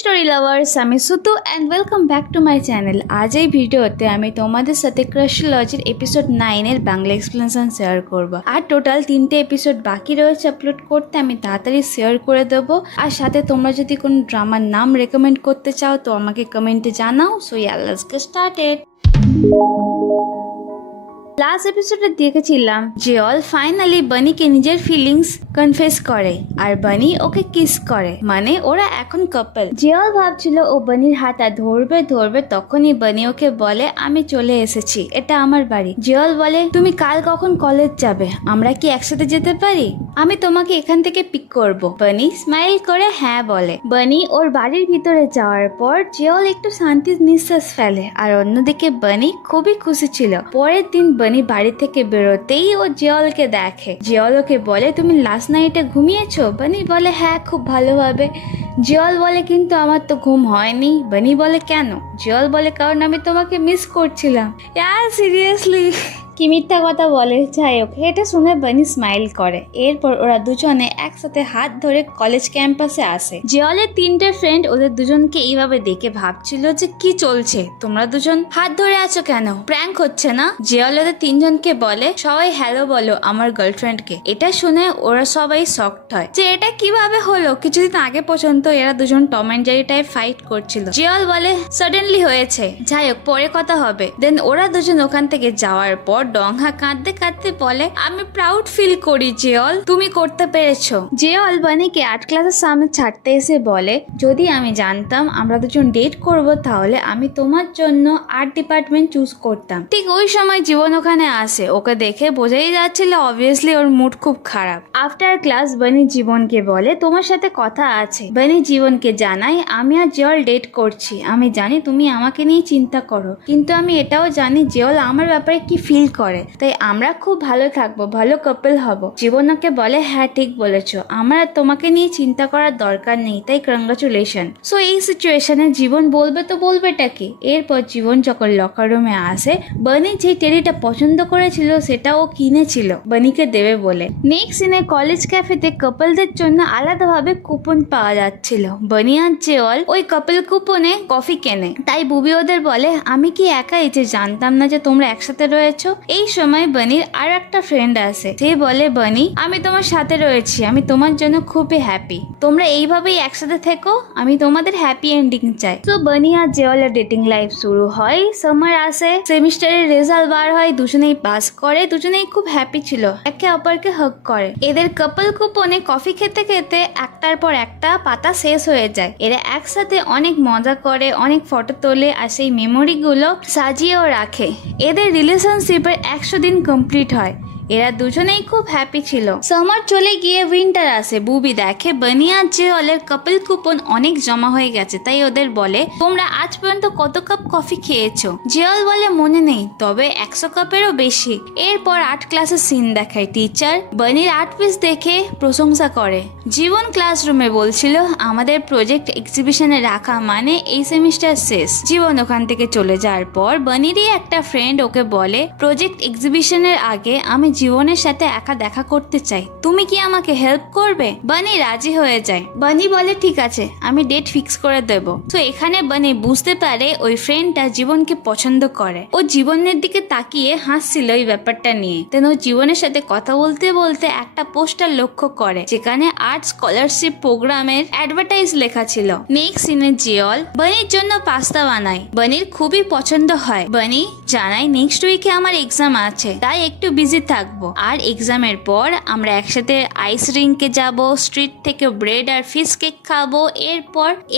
Story lovers, আমি Sutu and welcome back to my channel. আজ এই ভিডিওতে আমি তোমাদের সাথে ক্রাশ লজির এপিসোড 9 এর বাংলা এক্সপ্লেনেশন শেয়ার করব। আর টোটাল 3টে এপিসোড বাকি রয়েছে আপলোড করতে, আমি তাড়াতাড়ি শেয়ার করে দেবো। আর সাথে তোমরা যদি কোনো ড্রামার নাম রেকমেন্ড করতে চাও তো আমাকে কমেন্টে জানাও। So yeah, let's get started. Last এপিসোডে দেখেছিলাম জিওল ফাইনালি বানিকে নিজের ফিলিংস কনফেস করে আর বানি ওকে কিস করে, মানে ওরা এখন কাপল। জিওল ভাবছিল ও বানির হাতটা ধরবে তখনই বানি ওকে বলে আমি চলে এসেছি, এটা আমার বাড়ি। জিওল বলে তুমি কাল কখন কলেজ যাবে, আমরা কি একসাথে যেতে পারি? আমি তোমাকে এখান থেকে পিক করব। বানি স্মাইল করে হ্যাঁ বলে। বানি ওর বাড়ির ভিতরে যাওয়ার পর জিওল একটু শান্তির নিঃশ্বাস ফেলে, আর অন্যদিকে বানি খুবই খুশি ছিল। পরের দিন বানি বাড়ি থেকে বেরোতেই ও জিওলকে দেখে। জিওল ওকে বলে তুমি লাস্ট নাইটে ঘুমিয়েছো? বানি বলে হ্যাঁ, খুব ভালোভাবে। জিওল বলে কিন্তু আমার তো ঘুম হয়নি। বানি বলে কেন? জিওল বলে কারণ আমি তোমাকে মিস করছিলাম। সিরিয়াসলি কি মিথ্যা কথা বলে? যাই হোক, এটা শুনে বানি স্মাইল করে। এরপর ওরা দুজনে একসাথে হাত ধরে কলেজ ক্যাম্পাসে আসে। জিওলের 3টে ফ্রেন্ড ওদের দুজনকে এইভাবে দেখে ভাবছিল যে কি চলছে, তোমরা দুজন হাত ধরে আছো কেন, প্র্যাঙ্ক হচ্ছে না? জিওল ওদের 3জনকে বলে সবাই হ্যালো বলো আমার গার্লফ্রেন্ডকে। এটা শুনে ওরা সবাই শকড হয় যে এটা কিভাবে হলো। কিছুদিন আগে পর্যন্ত এরা দুজন Tom and Jerry type fight করছিল। জিওল বলে সাডেনলি হয়েছে, যাই হোক পরে কথা হবে। দেন ওরা দুজন ওখান থেকে যাওয়ার পর ডংহা কাঁদতে কাঁদতে বলে আমি প্রাউড ফিল করি জিওল, তুমি করতে পেরেছো। জিওল বানিকে আর্ট ক্লাসের সামনে ছাড়তে এসে বলে যদি আমি জানতাম আমরা দুজন ডেট করব তাহলে আমি তোমার জন্য আর্ট ডিপার্টমেন্ট চুজ করতাম। ঠিক ওই সময় জীবন ওখানে আসে। ওকে দেখে বোঝাই যাচ্ছিল অবভিয়াসলি ওর মুড খুব খারাপ। আফটার ক্লাস বানি জীবনকে বলে তোমার সাথে কথা আছে। বানি জীবনকে জানাই আমি আর জিওল ডেট করছি, আমি জানি তুমি আমাকে নিয়ে চিন্তা করো, কিন্তু আমি এটাও জানি জিওল আমার ব্যাপারে কি ফিল করে, তাই আমরা খুব ভালো থাকবো, ভালো কাপল হব। জীবন ওকে বলে হ্যাঁ ঠিক বলেছো, আমার তোমাকে নিয়ে চিন্তা করার দরকার নেই, তাই কংগ্রাচুলেশন। সো এই সিচুয়েশনে জীবন বলবে তো বলবেটা কি? এরপর জীবন যখন লকার রুমে আসে, বানি যে টেডিটা পছন্দ করেছিল সেটা ও কিনেছিল বানিকে দেবে বলে। নেক্সট সিনে কলেজ ক্যাফেতে কাপলদের জন্য আলাদাভাবে কুপন পাওয়া যাচ্ছিল। বানি আর জিওল ওই কাপল কুপনে কফি কেনে, তাই বুবি ওদের বলে আমি কি একাই যে জানতাম না যে তোমরা একসাথে রয়েছো। এই সময় বানির আর একটা ফ্রেন্ড আসে, সে বলে বানি আমি তোমার সাথে রয়েছি, আমি তোমার জন্য খুবই হ্যাপি, তোমরা এইভাবেই একসাথে থেকো, আমি তোমাদের হ্যাপি এন্ডিং চাই। তো বানি আর জিওলের ডেটিং লাইফ শুরু হয়। সামার আসে, সেমিস্টারের রেজাল্ট বার হয়, দুজনেই পাস করে, দুজনেই খুব হ্যাপি ছিল, একে অপরকে হাগ করে। এদের কাপল কুপনে কফি খেতে খেতে একটার পর একটা পাতা শেষ হয়ে যায়। এরা একসাথে অনেক মজা করে, অনেক ফটো তোলে আর সেই মেমোরি গুলো সাজিয়েও রাখে। এদের রিলেশনশিপের 100 দিন কমপ্লিট হয়। এরা দুজনেই খুব হ্যাপি ছিল। সামার চলে গিয়ে উইন্টার আসে। বুবি দেখে বানি আর জিওলের কাপল কুপন অনেক জমা হয়ে গেছে, তাই ওদের বলে তোমরা আজ পর্যন্ত কত কাপ কফি খেয়েছো? জিওল বলে মনে নেই, তবে 100 কাপেরও বেশি। এরপর আর্ট ক্লাসের সিন দেখায়। টিচার বানির আর্ট পিস দেখে প্রশংসা করে। জীবন ক্লাসরুমে বলছিল আমাদের প্রজেক্ট এক্সিবিশনে রাখা মানে এই সেমিস্টার শেষ। জীবন ওখান থেকে চলে যাওয়ার পর বানিরই একটা ফ্রেন্ড ওকে বলে প্রজেক্ট এক্সিবিশনের আগে আমি জীবনের সাথে একা দেখা করতে চাই, তুমি কি আমাকে হেল্প করবে? বানি রাজি হয়ে যায়। বানি বলে ঠিক আছে, আমি ডেট ফিক্স করে দেব। তো এখানে বানি বুঝতে পারে ওই ফ্রেন্ডটা জীবনকে পছন্দ করে। ও জীবনের দিকে তাকিয়ে হাসছিল এই ব্যাপারটা নিয়ে। তেন ও জীবনের সাথে কথা বলতে বলতে একটা পোস্টার লক্ষ্য করে যেখানে আর্ট স্কলারশিপ প্রোগ্রামের অ্যাডভার্টাইজ লেখা ছিল। নেক্সট সিনে জিওল বানির জন্য পাস্তা বানায়। বানির খুবই পছন্দ হয়। বানি জানাই নেক্সট উইকে আমার এক্সাম আছে, তাই একটু বিজি থাকবো। আর এক্সামের পর আমরা একসাথে আইস রিঙ্কে যাব, স্ট্রিট থেকে ব্রেড আর ফিশ কেক খাবো,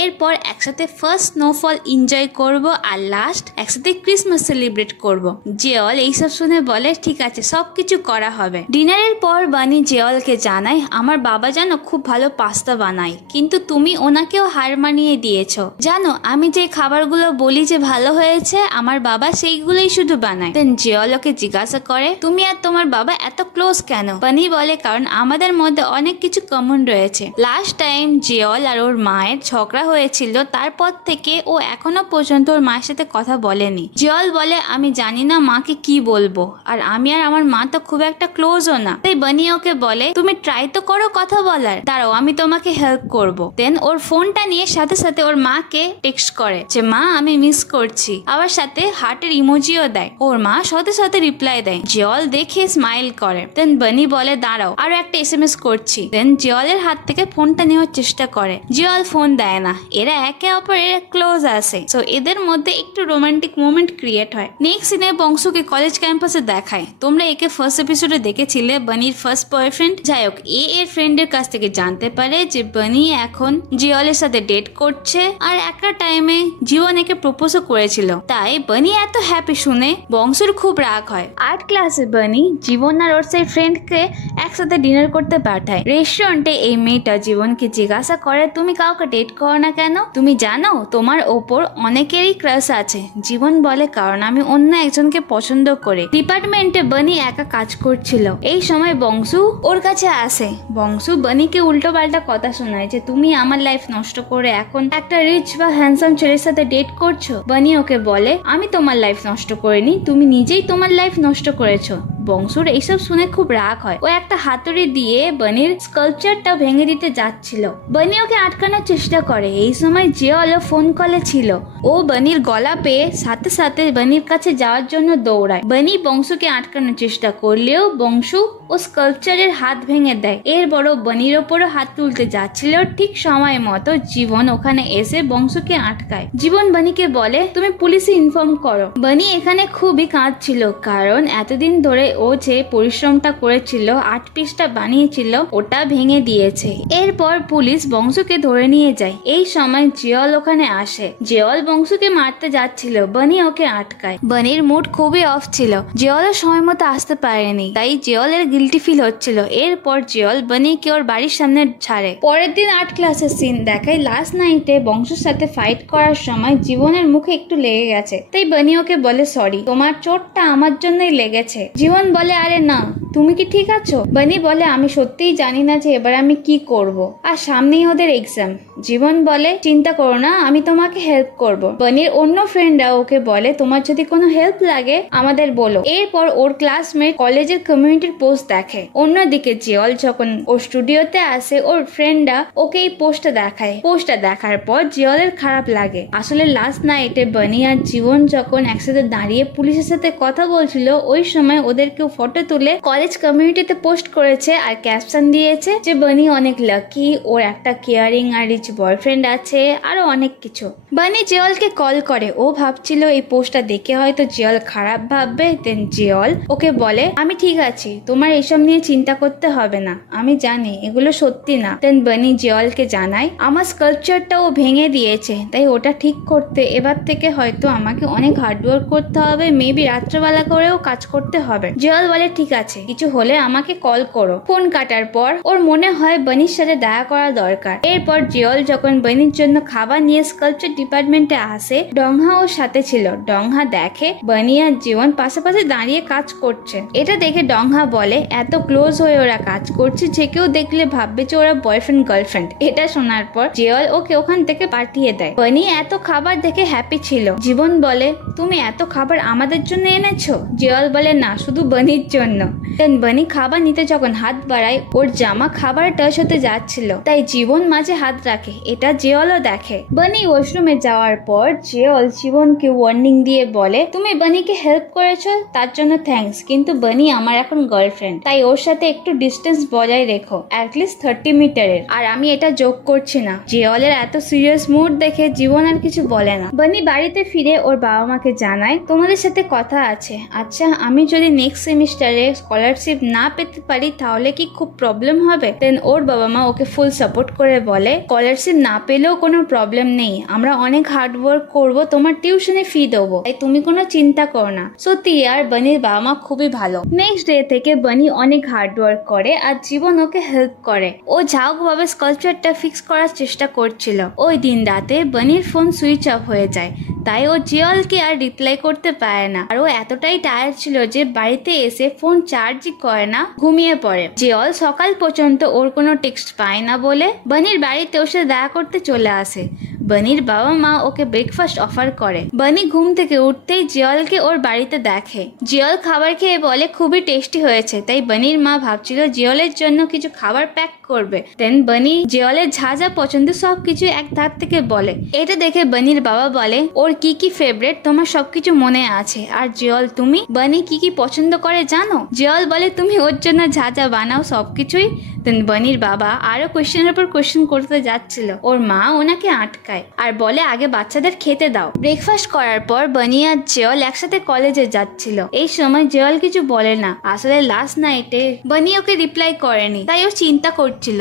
এরপর একসাথে ফার্স্ট স্নোফল এনজয় করব, আর লাস্ট একসাথে ক্রিসমাস সেলিব্রেট করব। জিওল এইসব শুনে বলে ঠিক আছে, সবকিছু করা হবে। ডিনারের পর বানি জিওলকে জানায় আমার বাবা জানো খুব ভালো পাস্তা বানায়, কিন্তু তুমি ওনাকেও হার মানিয়ে দিয়েছো। জানো আমি যে খাবারগুলো বলি যে ভালো হয়েছে, আমার বাবা সেইগুলোই শুধু বানায়। দেন জিওল ওকে জিজ্ঞাসা করে তুমি আর তোমার বাবা এত ক্লোজ কেন? বানি বলে কারণ আমাদের মধ্যে অনেক কিছু কমন রয়েছে। লাস্ট টাইম জিওল আর ওর মায়ের ঝগড়া হয়েছিল, তারপর থেকে ও এখনো পর্যন্ত ওর মায়ের সাথে কথা বলেনি। জিওল বলে আমি জানি না মাকে কি বলবো, আর আমি আর আমার মা তো খুব একটা ক্লোজও না। তাই বানি ওকে বলে তুমি ট্রাই তো করো কথা বলার, দাঁড়াও আমি তোমাকে হেল্প করব। দেন ওর ফোনটা নিয়ে সাথে সাথে ওর মাকে টেক্সট করে যে মা আমি মিস করছি, আবার সাথে হার্টের ইমোজিও দেয়। ওর মা সাথে সাথে রিপ্লাই দেয়। জিওল দেখে স্মাইল করে। দেন বানি বলে দাঁড়াও আরো একটা এসএমএস করছি। দেন জিওলের হাত থেকে ফোনটা নেওয়ার চেষ্টা করে। জিওল ফোন দেয় না। এরা একে অপরের ক্লোজ আছে, সো এদের মধ্যে একটু রোমান্টিক মোমেন্ট ক্রিয়েট হয়। নেক্সট সিনে বংশুকে কলেজ ক্যাম্পাসে দেখায়। তোমরা একে ফার্স্ট এপিসোডে দেখেছিলে বানির ফার্স্ট বয়ফ্রেন্ড। যাই হোক, এর ফ্রেন্ডের কাছ থেকে জানতে পারে যে বানি এখন জিওলের সাথে ডেট করছে, আর একটা টাইমে জীবন একে প্রপোজও করেছিল। তাই বানি এত হ্যাপি শুনে বংশুর খুব রাগ হয়। আর্ট ক্লাসে বানি জীবন আর ওর সেই ফ্রেন্ডকে একসাথে ডিনার করতে পাঠায়। রেস্টুরেন্টে এই মেয়েটা জীবনকে জিজ্ঞাসা করে তুমি কাউকে ডেট করো না কেন? তুমি জানো তোমার ওপর অনেকেরই ক্রাশ আছে। জীবন বলে কারণ আমি অন্য একজনকে পছন্দ করি। ডিপার্টমেন্টে বানি একা কাজ করছিল। এই সময় বংশু ওর কাছে আসে। বংশু বানিকে উল্টো পাল্টা কথা শোনায় যে তুমি আমার লাইফ নষ্ট করে এখন একটা রিচ বা হ্যান্ডসাম ছেলের সাথে ডেট করছো। বানি ওকে বলে আমি তোমার লাইফ নষ্ট করিনি, তুমি নিজেই তোমার লাইফ নষ্ট করেছো। বংশুর এইসব শুনে খুব রাগ হয়। ও একটা হাতুড়ি দিয়ে বানির স্কাল্পচারটা ভেঙে দিতে যাচ্ছিল। বানি ওকে আটকানোর চেষ্টা করে। এই সময় জিওল ফোন কলে ছিল। ও বানির গলা পেয়ে সাথে সাথে বানির কাছে যাওয়ার জন্য দৌড়ায়। বানি বংশুকে আটকানোর চেষ্টা করলেও বংশু ও স্কাল্পচারের হাত ভেঙে দেয়। এরপর বানির ওপরও হাত তুলতে যাচ্ছিল। ঠিক সময় মতো জীবন ওখানে এসে বংশুকে আটকায়। জীবন বানিকে বলে তুমি পুলিশে ইনফর্ম করো। বানি এখানে খুবই কাঁদছিল, কারণ এতদিন ধরে ও যে পরিশ্রমটা করেছিল, আর্ট পিসটা বানিয়েছিল, ওটা ভেঙে দিয়েছে। এরপর পুলিশ বংশুকে ধরে নিয়ে যায়। এই সময় জিওল ওখানে আসে। জিওল বংশুকে মারতে যাচ্ছিল, বানি ওকে আটকায়। বানির মুড খুবই অফ ছিল। জিওলের সময় মতো আসতে পারেনি, তাই জিওলের গিল্টি ফিল হচ্ছিল। এরপর জিওল বানিকে ওর বাড়ির সামনে ছাড়ে। পরের দিন আর্ট ক্লাসের সিন দেখায়। লাস্ট নাইটে বংশুর সাথে ফাইট করার সময় জীবনের মুখে একটু লেগে গেছে, তাই বানি ওকে বলে সরি, তোমার চোটটা আমার জন্যই লেগেছে। জীবন বলে আরে না, তুমি কি ঠিক আছো? বানি বলে আমি সত্যিই জানি না যে এবার আমি কি করব, আর সামনেই ওদের এক্সাম। জীবন বলে চিন্তা করো না, আমি তোমাকে হেল্প করব। বানির অন্য ফ্রেন্ডরা ওকে বলে তোমার যদি কোনো হেল্প লাগে আমাদের বলো। এরপর ওর ক্লাসমেট কলেজের কমিউনিটির পোস্ট দেখে। অন্যদিকে জিওল যখন ওর স্টুডিওতে আসে, ওর ফ্রেন্ডরা ওকে এই পোস্টটা দেখায়। পোস্টটা দেখার পর জিওলের খারাপ লাগে। আসলে লাস্ট নাইটে বানি আর জীবন যখন একসাথে দাঁড়িয়ে পুলিশের সাথে কথা বলছিল, ওই সময় ওদের কেউ ফটো তুলে কলেজ কমিউনিটিতে পোস্ট করেছে আর ক্যাপশন দিয়েছে যে বানি অনেক লাকি, ওর একটা কেয়ারিং আর রিচ বয়ফ্রেন্ড আছে, আরো অনেক কিছু। বানি জিওলকে কল করে। ও ভাবছিল এই পোস্টটা দেখে হয়তো জিওল খারাপ ভাববে। দেন জিওল ওকে বলে আমি ঠিক আছি, তোমার এইসব নিয়ে চিন্তা করতে হবে না, আমি জানি এগুলো সত্যি না। দেন বানি জিওলকে জানায় আমার স্কাল্পচারটা ও ভেঙে দিয়েছে, তাই ওটা ঠিক করতে এবার থেকে হয়তো আমাকে অনেক হার্ডওয়ার্ক করতে হবে, মেবি রাত্রেবেলা করেও কাজ করতে হবে। জিওল বলে ঠিক আছে, কিছু হলে আমাকে কল করো। ফোন কাটার পর ওর মনে হয় বানির সাথে দেখা করা দরকার। এরপর জিওল যখন বানির জন্য খাবার নিয়ে স্কাল্পচার ডিপার্টমেন্টে আসে, ডংহা ওর সাথে ছিল। ডংহা দেখে বানি আর জীবন পাশাপাশি দাঁড়িয়ে কাজ করছে। এটা দেখে ডংহা বলে এত ক্লোজ হয়ে ওরা কাজ করছে, যে কেউ দেখলে ভাববে যে ওরা বয়ফ্রেন্ড গার্লফ্রেন্ড। এটা শোনার পর জিওল ওকে ওখান থেকে পাঠিয়ে দেয়। বানি এত খাবার দেখে হ্যাপি ছিল। জীবন বলে তুমি এত খাবার আমাদের জন্য এনেছো? জিওল বলে না, শুধু বানির জন্য। দেন বানি খাবার নিতে যখন হাত বাড়ায়, ওর জামা খাবার টাচ হতে যাচ্ছিল, তাই জীবন মাঝে হাত রাখে। এটা জিওলও দেখে। বানি ওয়াশরুমে যাওয়ার পর জিওল জীবনকে ওয়ার্নিং দিয়ে বলে তুমি বানিকে হেল্প করেছো তার জন্য থ্যাঙ্কস, কিন্তু বানি আমার এখন গার্লফ্রেন্ড, তাই ওর সাথে একটু ডিস্টেন্স বজায় রেখো, অ্যাটলিস্ট 30 মিটারের। আর আমি এটা যোগ করছি না। জিওলের এত সিরিয়াস মুড দেখে জীবন আর কিছু বলে না। বানি বাড়িতে ফিরে ওর বাবা মাকে জানায় তোমাদের সাথে কথা আছে। আচ্ছা, আমি যদি নেক্সট সেমিস্টারে স্কলারশিপ না পেতে পারি তাহলে কি খুব প্রবলেম হবে? দেন ওর বাবা মা ওকে ফুল সাপোর্ট করে বলে স্কলারশিপ না পেলেও কোনো প্রবলেম নেই, আমরা অনেক হার্ড ওয়ার্ক করবো, তোমার টিউশনে ফি দেবো, তাই তুমি কোনো চিন্তা করো না। সত্যি আর বানির বাবা মা খুবই ভালো। নেক্সট ডে থেকে বানি অনেক হার্ড ওয়ার্ক করে আর জীবন ওকে হেল্প করে। ও ঝাউক ভাবে স্কাল্পচারটা ফিক্স করার চেষ্টা করছিল। ওই দিন রাতে বানির ফোন সুইচ অফ হয়ে যায়। তাই ও জিওলকে আর রিপ্লাই করতে পারে না। আর ও এতটাই টায়ার্ড ছিল যে বাড়িতে এসে ফোন চার্জই করে না, ঘুমিয়ে পড়ে। জিওল সকাল পর্যন্ত ওর কোনো টেক্সট পায় না বলে বানির বাড়িতে ওর সাথে দেখা করতে চলে আসে। বানির বাবা মা ওকে ব্রেকফাস্ট অফার করে। বানি ঘুম থেকে উঠতেই জিওলকে ওর বাড়িতে দেখে। জিওল খাবার খেয়ে বলে খুবই টেস্টি হয়েছে। তাই বানির মা ভাবছিল জিওলের জন্য কিছু খাবার প্যাক করবে। দেন বানি জিওলের যা যা পছন্দ সবকিছু এক ধার থেকে বলে। এটা দেখে বানির বাবা বলে ওর কি কি ফেভারিট তোমার সবকিছু মনে আছে। আর জিওল তুমি বানি কি কি পছন্দ করে জানো? জিওল বলে তুমি ওর জন্য যা যা বানাও সবকিছুই। দেন বানির বাবা আরো কোয়েশ্চেনের উপর কোয়েশ্চেন করতে যাচ্ছিল, ওর মা ওনাকে আটকায় আর বলে আগে বাচ্চাদের খেতে দাও। ব্রেকফাস্ট করার পর বানি আর জিওল একসাথে কলেজে যাচ্ছিল। এই সময় জিওল কিছু বলে না। আসলে লাস্ট নাইটে বানি ওকে রিপ্লাই করেনি, তাই ও চিন্তা করছিল।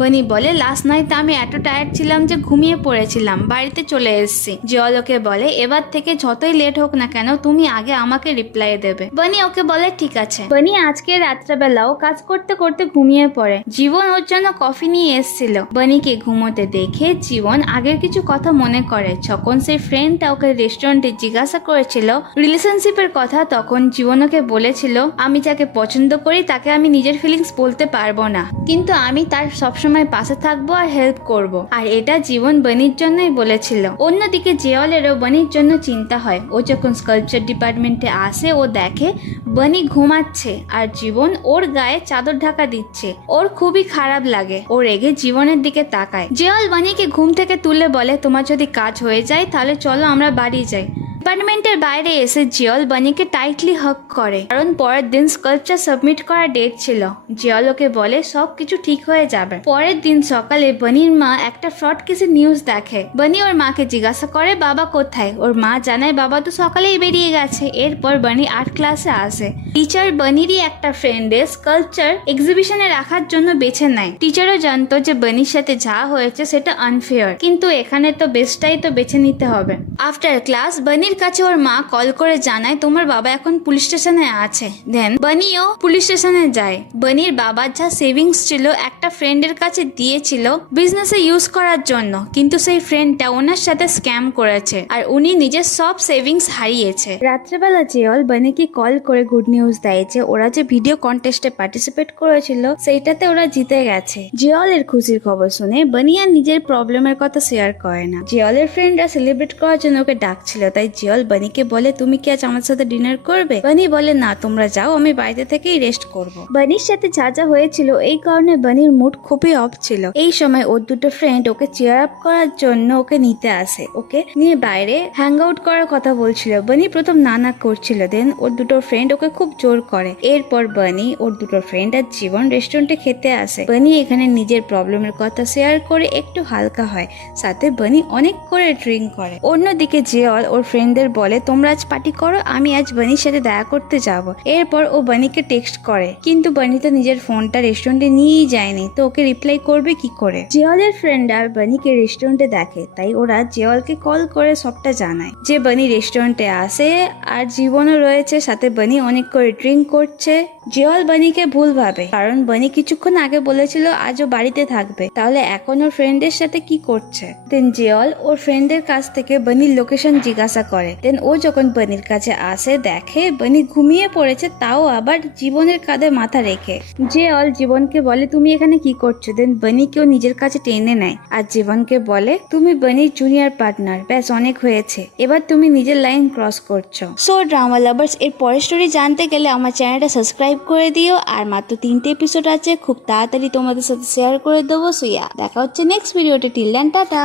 বানি বলে লাস্ট নাইটে আমি এত টায়ার্ড ছিলাম যে ঘুমিয়ে পড়েছিলাম, বাড়িতে চলে এসেছি। জিওল ওকে বলে এবার থেকে যতই লেট হোক না কেন তুমি আগে আমাকে রিপ্লাই দেবে। বানি ওকে বলে ঠিক আছে। বানি আজকে রাত্রেবেলাও কাজ করতে করতে ঘুমিয়ে পড়ে। জীবন ওর জন্য কফি নিয়ে এসেছিল। বানিকে ঘুমোতে দেখে জীবন আগের কিছু কথা মনে করে। যখন সেই ফ্রেন্ডটা ওকে রেস্টুরেন্টে জিজ্ঞাসা করেছিল রিলেশনশিপের কথা, তখন জীবন ওকে বলেছিল আমি যাকে পছন্দ করি তাকে আমি নিজের ফিলিংস বলতে পারবো না, কিন্তু আমি তার সবসময় পাশে থাকবো আর হেল্প করব। আর এটা জীবন বানির জন্যই বলেছিল। অন্যদিকে জিওলেরও বানির জন্য চিন্তা হয়। ও যখন স্কাল্পচার ডিপার্টমেন্টে আসে ও দেখে বানি ঘুমাচ্ছে আর জীবন ওর গায়ে চাদর ঢাকা দিচ্ছে। ওর খুবই খারাপ লাগে। ও রেগে জীবনের দিকে তাকায়। জিওল বানিকে ঘুম থেকে তুলে বলে তোমার যদি কাজ হয়ে যায় তাহলে চলো আমরা বাড়ি যাই। ডিপার্টমেন্টের বাইরে এসে জিওল বানিকে টাইটলি হাগ করে, কারণ পরের দিন স্কাল্পচার সাবমিট করার ডেট ছিল। জিওল ওকে বলে সব কিছু ঠিক হয়ে যাবে। পরের দিন সকালে বানির মা একটা ফ্রড কেসের নিউজ দেখে। বানি ওর মাকে জিজ্ঞাসা করে বাবা কোথায়। ওর মা জানায় বাবা তো সকালেই বেরিয়ে গেছে। এরপর বানি আর্ট ক্লাসে আসে। টিচার বানিরই একটা ফ্রেন্ডের স্কাল্পচার এক্সিবিশনে রাখার জন্য বেছে নেয়। টিচারও জানতো যে বানির সাথে যা হয়েছে সেটা আনফেয়ার, কিন্তু এখানে তো বেস্টটাই তো বেছে নিতে হবে। আফটার ক্লাস বানির কাছে ওর মা কল করে জানায় তোমার বাবা এখন পুলিশ স্টেশনে আছে। দেন বানিও পুলিশ স্টেশনে যায়। বানির বাবার যা সেভিংস ছিল একটা ফ্রেন্ডের কাছে দিয়েছিল বিজনেসে ইউজ করার জন্য, কিন্তু সেই ফ্রেন্ডটা ওনার সাথে স্ক্যাম করেছে আর উনি নিজের সব সেভিংস হারিয়েছে। রাত্রেবেলা জিওল বানিকে কল করে গুড নিউজ দেয় যে ওরা যে ভিডিও কন্টেস্টে পার্টিসিপেট করেছিল সেইটাতে ওরা জিতে গেছে। জিওলের খুশির খবর শুনে বানি আর নিজের প্রবলেমের কথা শেয়ার করে না। জিওলের ফ্রেন্ডরা সেলিব্রেট করার জন্য ওকে ডাকছিল, তাই জিওল বানিকে বলে তুমি কি আজ আমার সাথে ডিনার করবে? বানি বলে না তোমরা যাও, আমি বাড়িতে থেকেই রেস্ট করব। বানির সাথে যা যা হয়েছিল এই কারণে বানির মুড খুবই অফ ছিল। এই সময় ওর দুটো ফ্রেন্ড ওকে চেয়ার আপ করার জন্য ওকে নিতে আসে। ওকে নিয়ে বাইরে হ্যাং আউট করার কথা বলছিল। বানি প্রথম না করছিল। দেন ওর দুটো ফ্রেন্ড ওকে খুব জোর করে। এরপর বানি ওর দুটো ফ্রেন্ড আর জীবন রেস্টুরেন্টে খেতে আসে। বানি এখানে নিজের প্রবলেমের কথা শেয়ার করে একটু হালকা হয়, সাথে বানি অনেক করে ড্রিঙ্ক করে। অন্যদিকে জিওল ওর ফ্রেন্ডদের বলে তোমরা আজ পার্টি করো, আমি আজ বানির সাথে দেখা করতে যাব। এরপর ও বানিকে টেক্সট করে, কিন্তু বানি তো নিজের ফোনটা রেস্টুরেন্টে নিয়েই যায়নি, তো ওকে রিপ্লাই করবে কি করে? জিওলের ফ্রেন্ডরা বানিকে রেস্টুরেন্টে দেখে, তাই ওরা জিওলকে কল করে সবটা জানায় যে বানি রেস্টুরেন্টে আসে আর জীবনও রয়েছে, সাথে বানি অনেক করে ড্রিঙ্ক করছে। জিওল বানিকে ভুল ভাবে, কারণ বানি কিছুক্ষণ আগে বলেছিল আজও বাড়িতে থাকবে, তাহলে এখন ওর ফ্রেন্ডের সাথে কি করছে? দেন জিওল ওর ফ্রেন্ডের কাছ থেকে বানির লোকেশন জিজ্ঞাসা করে। দেন ও যখন বানির কাছে আসে দেখে বানি ঘুমিয়ে পড়েছে, তাও আবার জীবনের কাঁধে মাথা রেখে। জিওল জীবনকে বলে তুমি এখানে কি করছো? দেন বানিকেও নিজের কাছে টেনে নেয় আর জীবনকে বলে তুমি বানির জুনিয়র পার্টনার, ব্যাস অনেক হয়েছে, এবার তুমি নিজের লাইন ক্রস করছো। সো ড্রামা লাভার্স, এর পরের স্টোরি জানতে গেলে আমার চ্যানেলটা সাবস্ক্রাইব করে দিও। আর মাত্র 3টে এপিসোড আছে, খুব তাড়াতাড়ি তোমাদের সাথে শেয়ার করে দেবো। সো দেখা হচ্ছে নেক্সট ভিডিওতে। Till then tata.